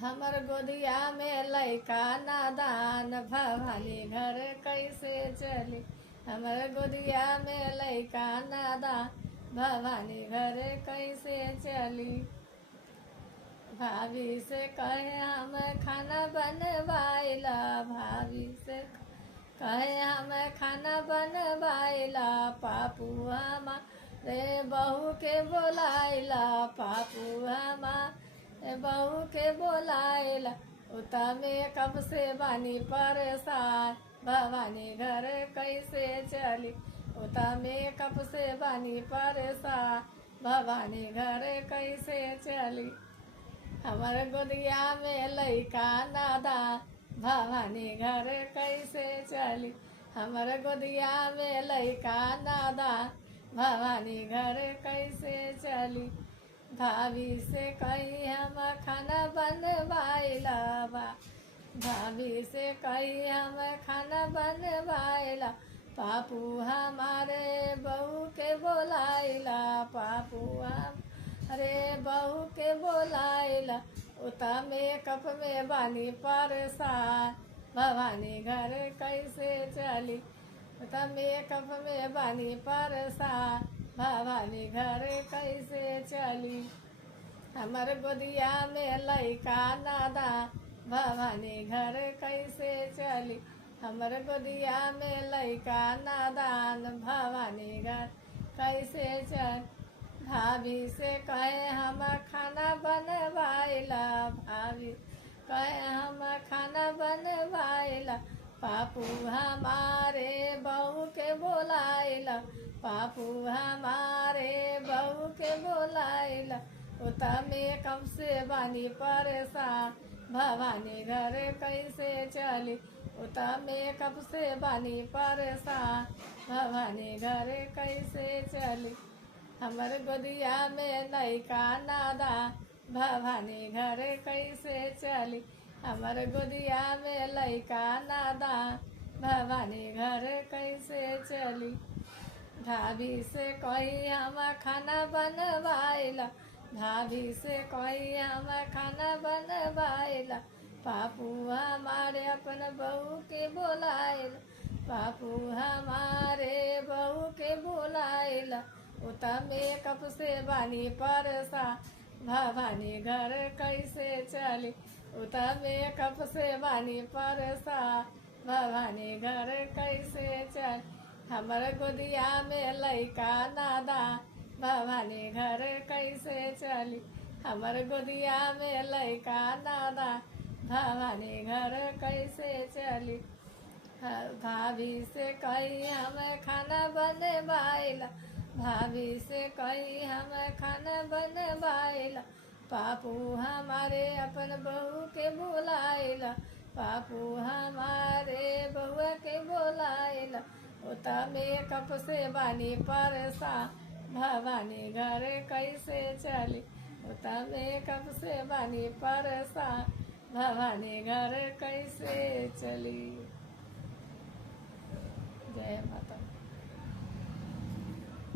हमर गोदिया में लइका नादान, भवानी घर कैसे चली। हमर गोदिया में लइका नादान, भवानी घर कैसे चली। भाभी से कहे हम खाना बनवाइला, भाभी से कहे हम खाना बनवाइला। पापू हमारे बहू के बोलाइला, पापू हमारे बहू के बोलाइला। उता में कब से बानी परेशान, भवानी घर कैसे चली। उता में कब से बानी परेशान, भवानी घर कैसे चली। हमर गोदिया में लइका नादान, भवानी घर कैसे चली। हमर गोदिया में लइका नादान, भवानी घर कैसे चली। भाभी से कही हम खाना बनवाइला, भाभी से कही हम खाना बनवाइला। पापू हमारे बहू के बोलाइला, पापू अरे बहू के बोलाइला। उता मेकअप में बानी परेशान, भवानी घर कैसे चली। उता मेकअप में बानी परेशान, भवानी घर कैसे चली। हमर गोदिया में लइका नादान, भवानी घर कैसे चली। हमर गोदिया में लइका नादान, भवानी घर कैसे चली। भाभी से कहे हम खाना बनवाइला, भाभी कहे हम खाना बनवाइला। पापू हमारे बहू के बोलाइला, पापू हमारे बहू के बोलाइला। उता में कब से बानी परेशान, भवानी घर कैसे चली। उता में कब से बानी परेशान, भवानी घर कैसे चली। हमर गोदिया में लइका नादान, भवानी घर कैसे चली। हमर गोदिया में लइका नादान, भवानी घर कैसे चली। भाभी से कही हम खाना बनवाइला, भाभी से कही हम खाना बनवाइला। पापू हमारे अपन बहू के बोलाइला, पापू हमारे बहू के बोलाइला। उता मेकअप से बानी परेशान, भवानी घर कैसे चली। उता मेकअप से बानी परेशान, भवानी घर कैसे चली। हमर गोदिया में लइका नादान, भवानी घर कैसे चली। हमर गोदिया में लइका नादान, भवानी घर कैसे चली। भाभी से कही हम खाना बनवाइला, भाभी से कही हम खाना बनवाइला। पापू हमारे अपन बहू के बोलाइला, पापू हमारे बहू के बोलाइला। उता मेकअप से बानी परेशान, भवानी घर कैसे चली। उता मेकअप से बानी परेशान, भवानी घर कैसे चली। जय माता।